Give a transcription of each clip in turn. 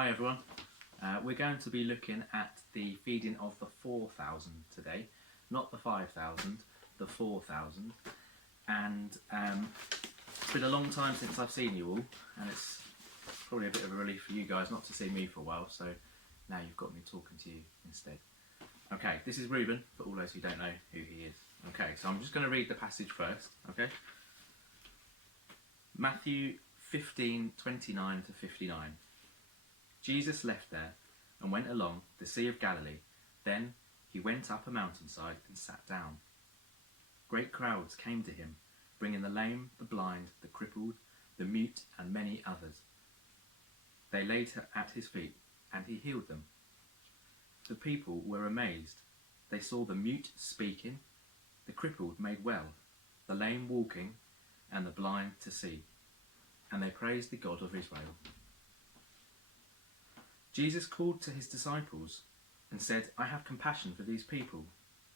Hi everyone. We're going to be looking at the feeding of the 4,000 today, not the 5,000, the 4,000. And it's been a long time since I've seen you all, and it's probably a bit of a relief for you guys not to see me for a while, so now you've got me talking to you instead. Okay, this is Reuben, for all those who don't know who he is. Okay, so I'm just going to read the passage first, okay? Matthew 15:29 to 59. Jesus left there and went along the Sea of Galilee. Then he went up a mountainside and sat down. Great crowds came to him, bringing the lame, the blind, the crippled, the mute, and many others. They laid at his feet, and he healed them. The people were amazed. They saw the mute speaking, the crippled made well, the lame walking, and the blind to see. And they praised the God of Israel. Jesus called to his disciples and said, I have compassion for these people.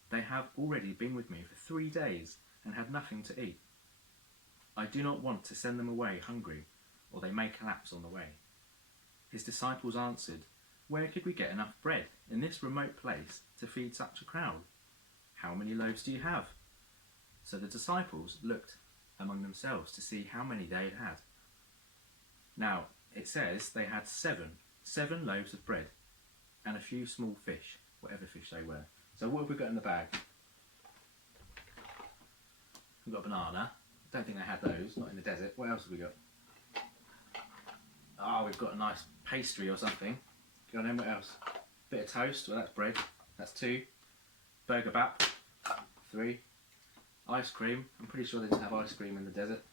They have already been with me for 3 days and had nothing to eat. I do not want to send them away hungry, or they may collapse on the way. His disciples answered, Where could we get enough bread in this remote place to feed such a crowd? How many loaves do you have? So the disciples looked among themselves to see how many they had. Now, it says they had seven loaves of bread and a few small fish, whatever fish they were. So what have we got in the bag? We've got a banana. I don't think they had those, not in the desert. What else have we got? Oh, we've got a nice pastry or something. Go on then, what else? Bit of toast, well that's bread, that's 2. Burger bap, 3. Ice cream, I'm pretty sure they didn't have ice cream in the desert.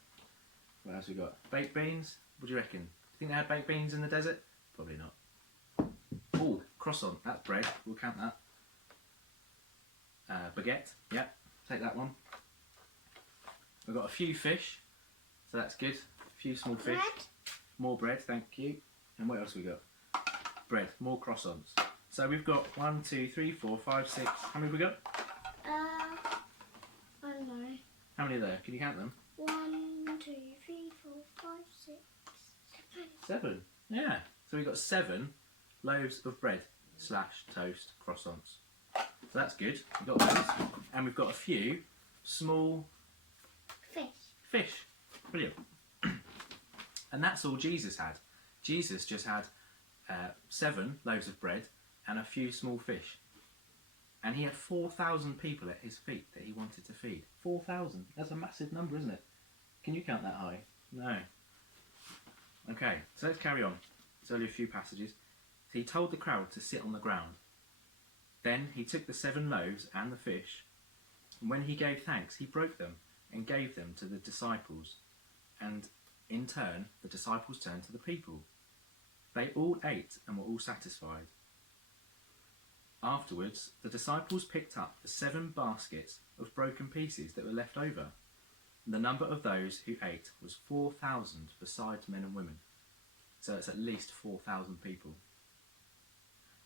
What else we got? Baked beans, what do you reckon? Think they had baked beans in the desert? Probably not. Oh, croissant, that's bread, we'll count that. Baguette, yep, take that one. We've got a few fish, so that's good. A few small fish. Bread. More bread, thank you. And what else we got? Bread, more croissants. So we've got 1, 2, 3, 4, 5, 6. How many have we got? I don't know. How many are there? Can you count them? 1, 2, 3, 4, 5, 6, 7. 7. Yeah. So we've got 7 loaves of bread / toast croissants. So that's good. We've got those. And we've got a few small fish. Brilliant. And that's all Jesus had. Jesus just had 7 loaves of bread and a few small fish. And he had 4,000 people at his feet that he wanted to feed. 4,000. That's a massive number, isn't it? Can you count that high? No. Okay, so let's carry on. It's only a few passages. So he told the crowd to sit on the ground. Then he took the 7 loaves and the fish, and when he gave thanks, he broke them and gave them to the disciples. And in turn, the disciples turned to the people. They all ate and were all satisfied. Afterwards, the disciples picked up the 7 baskets of broken pieces that were left over. The number of those who ate was 4,000 besides men and women. So it's at least 4,000 people.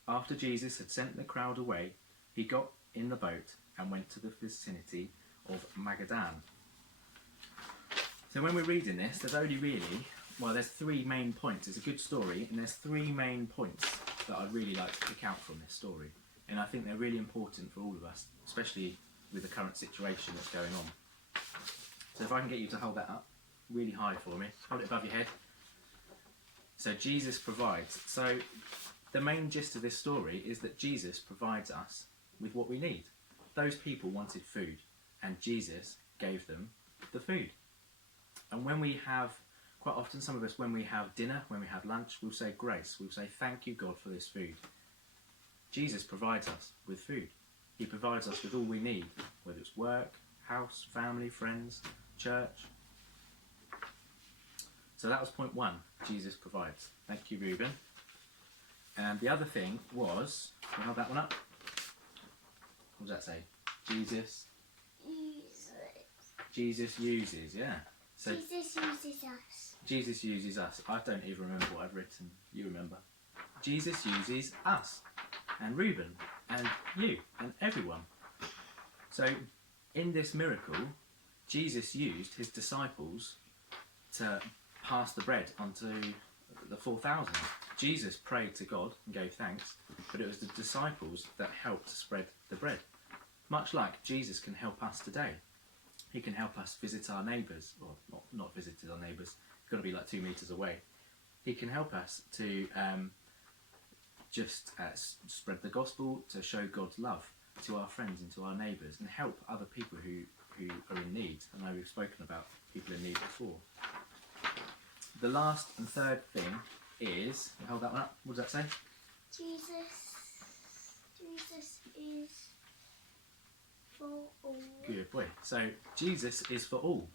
After Jesus had sent the crowd away, he got in the boat and went to the vicinity of Magadan. So when we're reading this, there's only really, there's 3 main points. It's a good story, and there's 3 main points that I'd really like to pick out from this story. And I think they're really important for all of us, especially with the current situation that's going on. So if I can get you to hold that up really high for me, hold it above your head. So Jesus provides. So the main gist of this story is that Jesus provides us with what we need. Those people wanted food, and Jesus gave them the food. And when we have, quite often some of us, when we have dinner, when we have lunch, we'll say grace. We'll say, thank you, God, for this food. Jesus provides us with food. He provides us with all we need, whether it's work, house, family, friends, church. So that was point 1, Jesus provides. Thank you, Reuben. And the other thing was, can you hold that one up? What does that say? Jesus uses, yeah. So Jesus uses us. Jesus uses us. I don't even remember what I've written. You remember. Jesus uses us. And Reuben. And you. And everyone. So in this miracle, Jesus used his disciples to pass the bread onto the 4,000. Jesus prayed to God and gave thanks, but it was the disciples that helped spread the bread. Much like Jesus can help us today. He can help us visit our neighbours, or not visit our neighbours, it's got to be like 2 metres away. He can help us to just spread the gospel, to show God's love to our friends and to our neighbours, and help other people who are in need. I know we've spoken about people in need before. The last and third thing is, hold that one up, what does that say? Jesus is for all. Good boy. So Jesus is for all.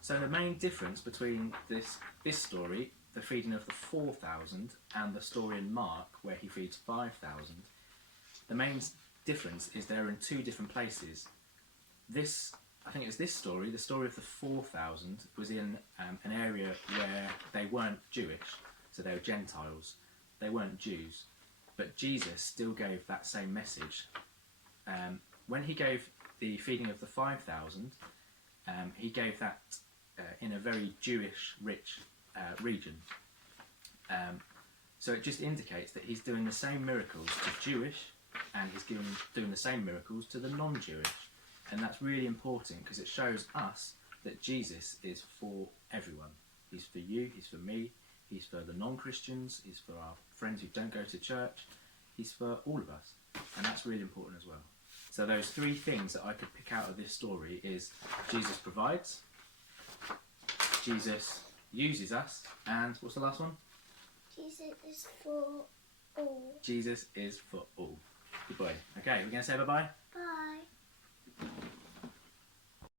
So the main difference between this story, the feeding of the 4,000, and the story in Mark where he feeds 5,000, the main difference is they're in 2 different places. I think it's this story, the story of the 4,000, was in an area where they weren't Jewish, so they were Gentiles. They weren't Jews. But Jesus still gave that same message. When he gave the feeding of the 5,000, he gave that in a very Jewish, rich region. So it just indicates that he's doing the same miracles to Jewish, and he's doing the same miracles to the non-Jewish. And that's really important because it shows us that Jesus is for everyone. He's for you, he's for me, he's for the non-Christians, he's for our friends who don't go to church, he's for all of us. And that's really important as well. So those 3 things that I could pick out of this story is Jesus provides, Jesus uses us, and what's the last one? Jesus is for all. Jesus is for all. Good boy. Okay, we're going to say bye-bye? Bye.